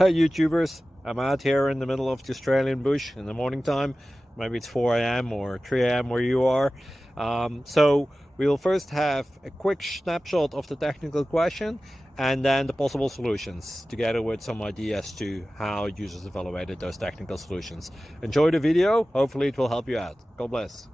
Hey YouTubers, I'm out here in the middle of the Australian bush in the morning time. Maybe it's 4 a.m. or 3 a.m. where you are. So we'll first have a quick snapshot of the technical question and then the possible solutions, together with some ideas to how users evaluated those technical solutions. Enjoy the video, hopefully it will help you out. God bless.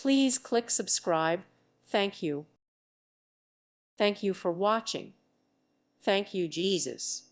Please click subscribe. Thank you. Thank you for watching. Thank you, Jesus.